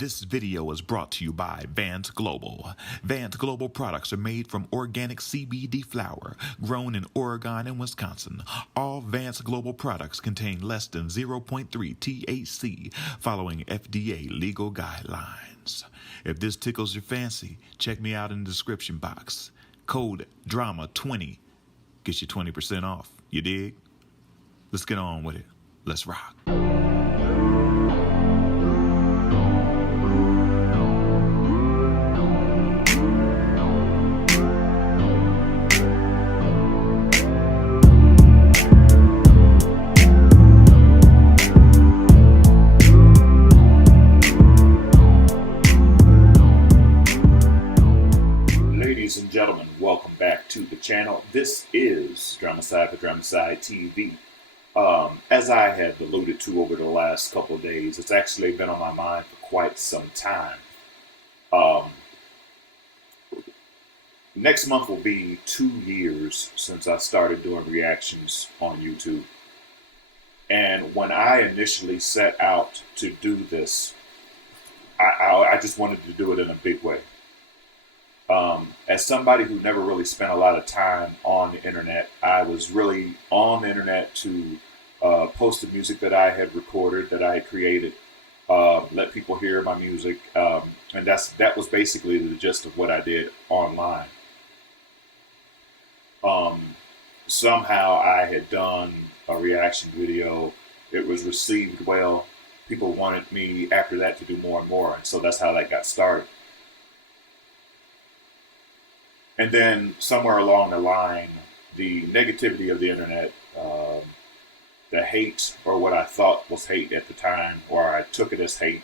This video is brought to you by Vance Global. Vance Global products are made from organic CBD flower grown in Oregon and Wisconsin. All Vance Global products contain less than 0.3 THC, following FDA legal guidelines. If this tickles your fancy, check me out in the description box. Code DRAMA20 gets you 20% off. You dig? Let's get on with it. Let's rock. Ladies and gentlemen, welcome back to the channel. This is DramaSydE for DramaSydETV. As I have alluded to over the last couple of days, it's actually been on my mind for quite some time. Next month will be 2 years since I started doing reactions on YouTube. And when I initially set out to do this, I just wanted to do it in a big way. As somebody who never really spent a lot of time on the internet, I was really on the internet to post the music that I had recorded, that I had created, let people hear my music, and that was basically the gist of what I did online. Somehow I had done a reaction video. It was received well. People wanted me after that to do more and more, and so that's how that got started. And then somewhere along the line, the negativity of the internet, the hate, or what I thought was hate at the time, or I took it as hate.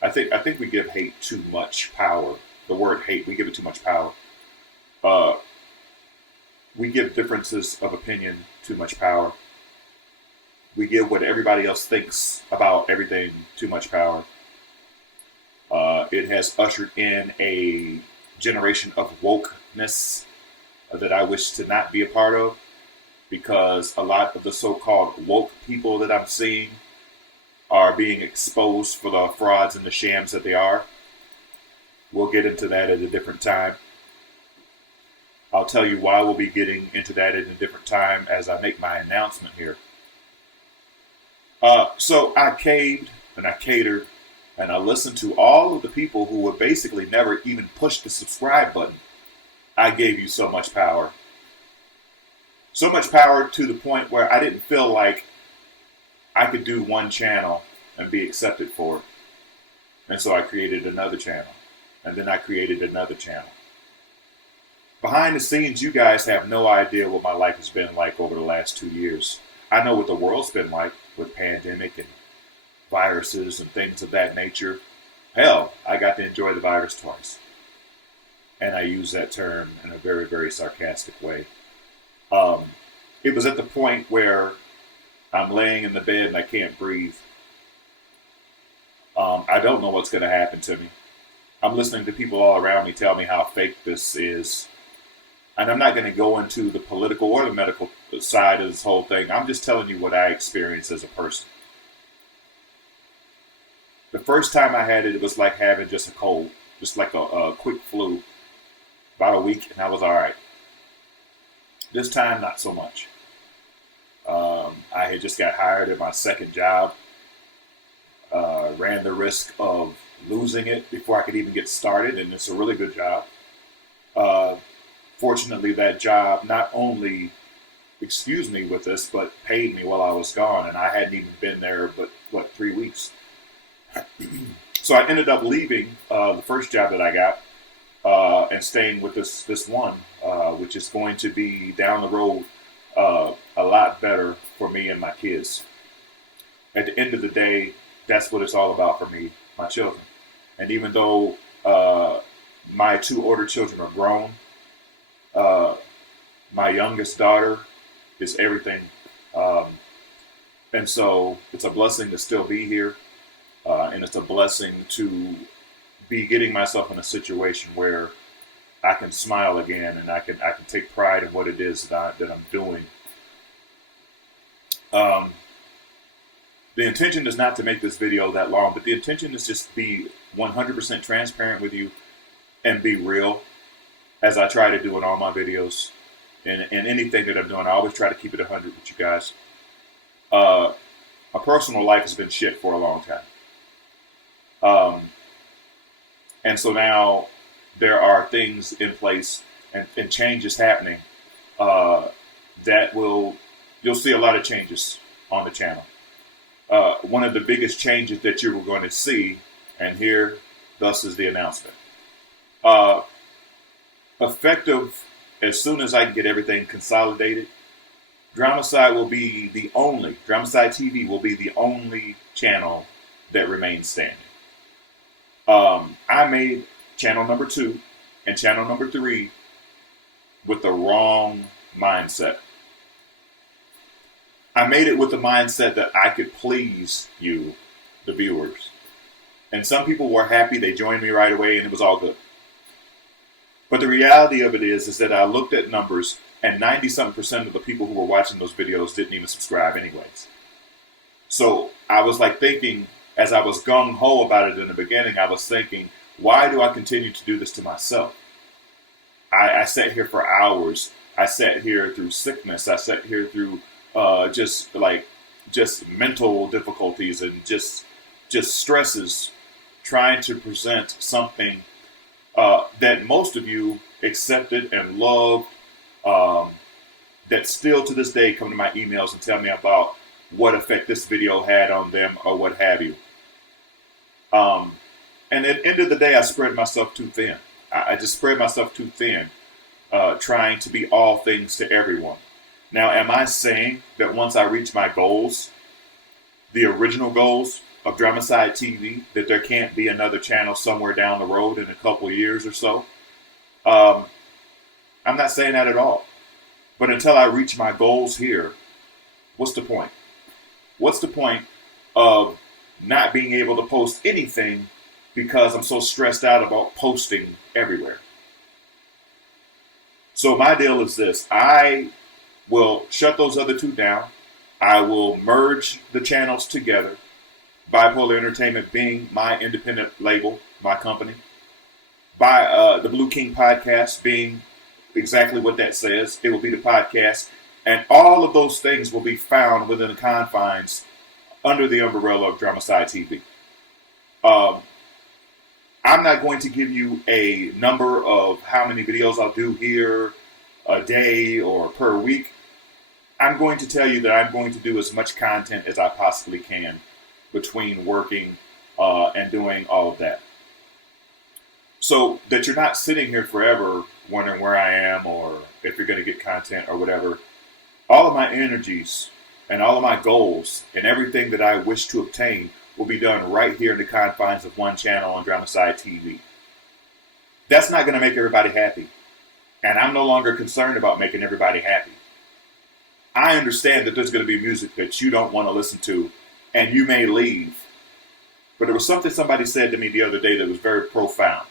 I think we give hate too much power. The word hate, we give it too much power. We give differences of opinion too much power. We give what everybody else thinks about everything too much power. It has ushered in a generation of wokeness that I wish to not be a part of, because a lot of the so-called woke people that I'm seeing are being exposed for the frauds and the shams that they are. We'll get into that at a different time. I'll tell you why we'll be getting into that at a different time as I make my announcement here. So I caved and I catered and I listened to all of the people who would basically never even push the subscribe button. I gave you so much power. So much power to the point where I didn't feel like I could do one channel and be accepted for it. And so I created another channel. And then I created another channel. Behind the scenes, you guys have no idea what my life has been like over the last 2 years. I know what the world's been like with pandemic and viruses and things of that nature. Hell, I got to enjoy the virus twice. And I use that term in a very, very sarcastic way. It was at the point where I'm laying in the bed and I can't breathe. I don't know what's going to happen to me. I'm listening to people all around me tell me how fake this is. And I'm not going to go into the political or the medical side of this whole thing. I'm just telling you what I experienced as a person. The first time I had it, it was like having just a cold, just like a quick flu. About a week, and I was all right. This time, not so much. I had just got hired at my second job. Ran the risk of losing it before I could even get started, and it's a really good job. Fortunately, that job not only excused me with this, but paid me while I was gone, and I hadn't even been there but 3 weeks. So I ended up leaving the first job that I got and staying with this one, which is going to be down the road a lot better for me and my kids. At the end of the day, that's what it's all about for me, my children. And even though my 2 older children are grown, my youngest daughter is everything. And so it's a blessing to still be here. And it's a blessing to be getting myself in a situation where I can smile again and I can take pride in what it is that I'm doing. The intention is not to make this video that long, but the intention is just to be 100% transparent with you and be real, as I try to do in all my videos. And anything that I'm doing, I always try to keep it 100 with you guys. My personal life has been shit for a long time. And so now there are things in place and changes happening that you'll see a lot of changes on the channel. One of the biggest changes that you were going to see, and here, thus is the announcement. Effective as soon as I can get everything consolidated, DramaSydE will be the only, DramaSydETV will be the only channel that remains standing. I made channel number 2 and channel number 3 with the wrong mindset. I made it with the mindset that I could please you, the viewers. And some people were happy, they joined me right away, and it was all good. But the reality of it is that I looked at numbers, and 90-something% of the people who were watching those videos didn't even subscribe anyways. So I was like thinking, as I was gung-ho about it in the beginning, I was thinking, why do I continue to do this to myself? I sat here for hours. I sat here through sickness. I sat here through just mental difficulties and just stresses, trying to present something that most of you accepted and loved, that still to this day come to my emails and tell me about what effect this video had on them or what have you. And at the end of the day, I spread myself too thin. I just spread myself too thin, trying to be all things to everyone. Now, am I saying that once I reach my goals, the original goals of DramaSydETV, that there can't be another channel somewhere down the road in a couple of years or so? I'm not saying that at all. But until I reach my goals here, what's the point? What's the point of not being able to post anything because I'm so stressed out about posting everywhere? So my deal is this. I will shut those other two down. I will merge the channels together. Bypoeleur Entertainment being my independent label, my company. The Blue King podcast being exactly what that says. It will be the podcast. And all of those things will be found within the confines under the umbrella of DramaSydETV. I'm not going to give you a number of how many videos I'll do here a day or per week. I'm going to tell you that I'm going to do as much content as I possibly can between working and doing all of that. So that you're not sitting here forever wondering where I am or if you're going to get content or whatever. All of my energies and all of my goals and everything that I wish to obtain will be done right here in the confines of one channel on DramaSydETV. That's not going to make everybody happy. And I'm no longer concerned about making everybody happy. I understand that there's going to be music that you don't want to listen to and you may leave. But there was something somebody said to me the other day that was very profound,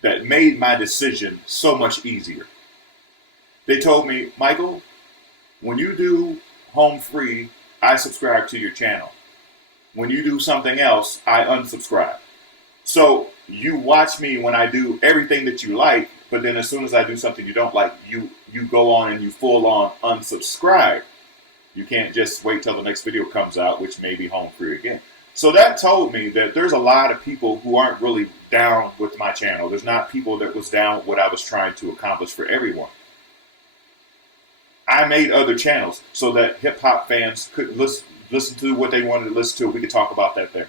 that made my decision so much easier. They told me, Michael, when you do home free, I subscribe to your channel. When you do something else, I unsubscribe. So you watch me when I do everything that you like, but then as soon as I do something you don't like, you go on and you full on unsubscribe. You can't just wait till the next video comes out, which may be home free again. So that told me that there's a lot of people who aren't really down with my channel. There's not people that was down with what I was trying to accomplish for everyone. I made other channels so that hip-hop fans could listen to what they wanted to listen to. We could talk about that there.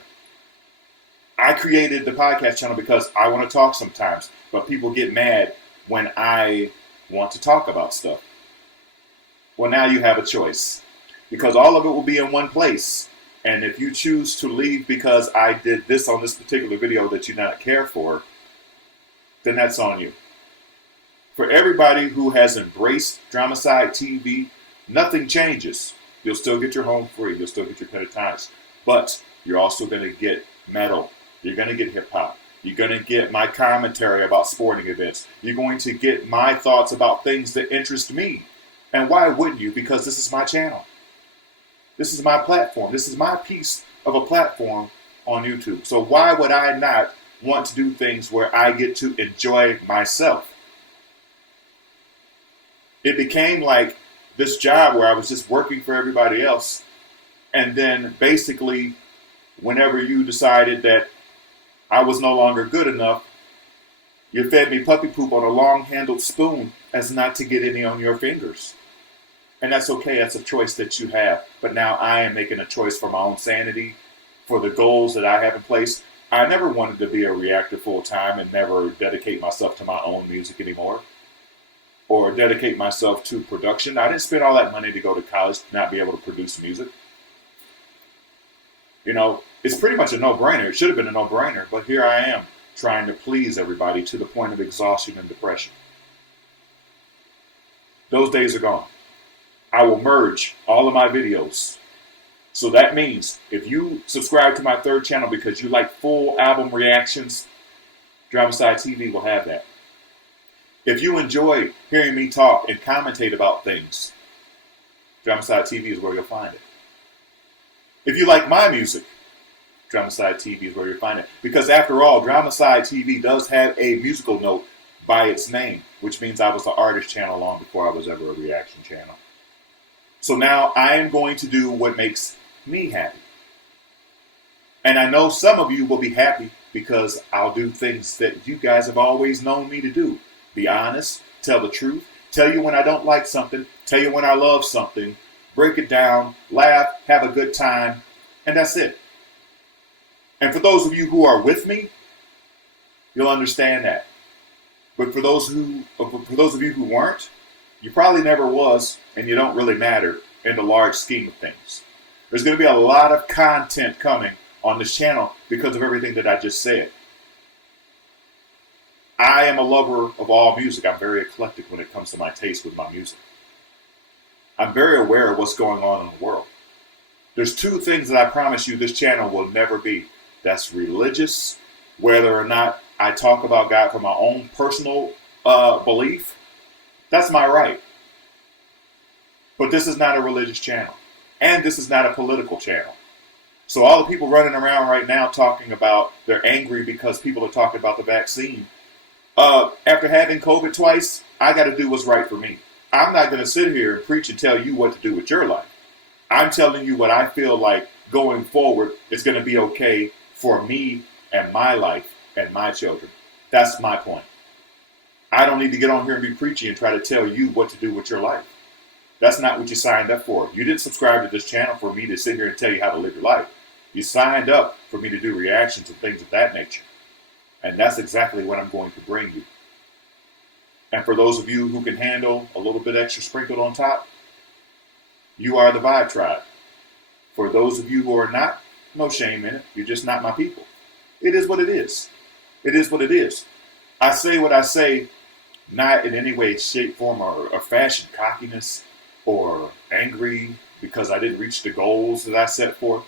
I created the podcast channel because I want to talk sometimes, but people get mad when I want to talk about stuff. Well, now you have a choice, because all of it will be in one place. And if you choose to leave because I did this on this particular video that you not care for, then that's on you. For everybody who has embraced DramaSydETV, nothing changes. You'll still get your home free. You'll still get your Petty Times. But you're also going to get metal. You're going to get hip-hop. You're going to get my commentary about sporting events. You're going to get my thoughts about things that interest me. And why wouldn't you? Because this is my channel. This is my platform. This is my piece of a platform on YouTube. So why would I not want to do things where I get to enjoy myself? It became like this job where I was just working for everybody else. And then basically, whenever you decided that I was no longer good enough, you fed me puppy poop on a long-handled spoon as not to get any on your fingers. And that's okay. That's a choice that you have. But now I am making a choice for my own sanity, for the goals that I have in place. I never wanted to be a reactor full time and never dedicate myself to my own music anymore, or dedicate myself to production. I didn't spend all that money to go to college to not be able to produce music. You know, it's pretty much a no-brainer. It should have been a no-brainer, but here I am trying to please everybody to the point of exhaustion and depression. Those days are gone. I will merge all of my videos. So that means if you subscribe to my third channel because you like full album reactions, DramaSydETV will have that. If you enjoy hearing me talk and commentate about things, DramaSydETV is where you'll find it. If you like my music, DramaSydETV is where you'll find it. Because after all, DramaSydETV does have a musical note by its name, which means I was an artist channel long before I was ever a reaction channel. So now I am going to do what makes me happy. And I know some of you will be happy because I'll do things that you guys have always known me to do. Be honest, tell the truth, tell you when I don't like something, tell you when I love something, break it down, laugh, have a good time, and that's it. And for those of you who are with me, you'll understand that. But for those of you who weren't, you probably never was, and you don't really matter in the large scheme of things. There's going to be a lot of content coming on this channel because of everything that I just said. I am a lover of all music. I'm very eclectic when it comes to my taste with my music. I'm very aware of what's going on in the world. There's two things that I promise you this channel will never be. That's religious, whether or not I talk about God from my own personal belief. That's my right. But this is not a religious channel. And this is not a political channel. So all the people running around right now talking about they're angry because people are talking about the vaccine. After having COVID twice, I got to do what's right for me. I'm not going to sit here and preach and tell you what to do with your life. I'm telling you what I feel like going forward is going to be okay for me and my life and my children. That's my point. I don't need to get on here and be preachy and try to tell you what to do with your life. That's not what you signed up for. You didn't subscribe to this channel for me to sit here and tell you how to live your life. You signed up for me to do reactions and things of that nature. And that's exactly what I'm going to bring you. And for those of you who can handle a little bit extra sprinkled on top, you are the Vibe Tribe. For those of you who are not, no shame in it. You're just not my people. It is what it is. It is what it is. I say what I say, not in any way, shape, form, or fashion, cockiness, or angry because I didn't reach the goals that I set forth.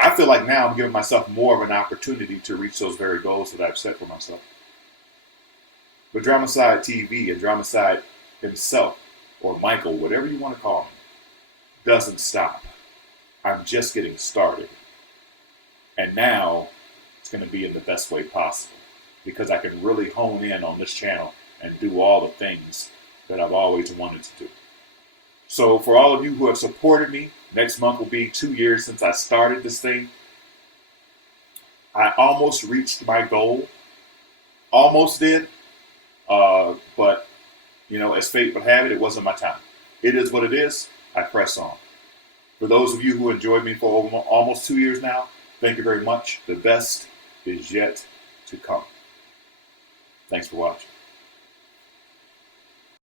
I feel like now I'm giving myself more of an opportunity to reach those very goals that I've set for myself. But DramaSydETV and DramaSydE himself, or Michael, whatever you want to call him, doesn't stop. I'm just getting started. And now it's going to be in the best way possible because I can really hone in on this channel and do all the things that I've always wanted to do. So for all of you who have supported me, next month will be 2 years since I started this thing. I almost reached my goal. Almost did. But, you know, as fate would have it, it wasn't my time. It is what it is. I press on. For those of you who enjoyed me for almost 2 years now, thank you very much. The best is yet to come. Thanks for watching.